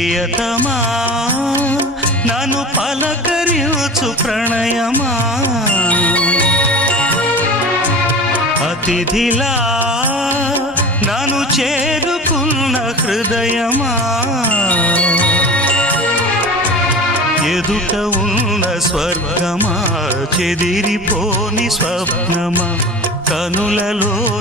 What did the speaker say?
ప్రియతమా నన్ను పలకరించు ప్రణయమా అతిథిలా నన్ను చేరుకున్న హృదయమా ఎదుట ఉన్న స్వర్గమా చెదిరిపోని స్వప్నమా కనులలోని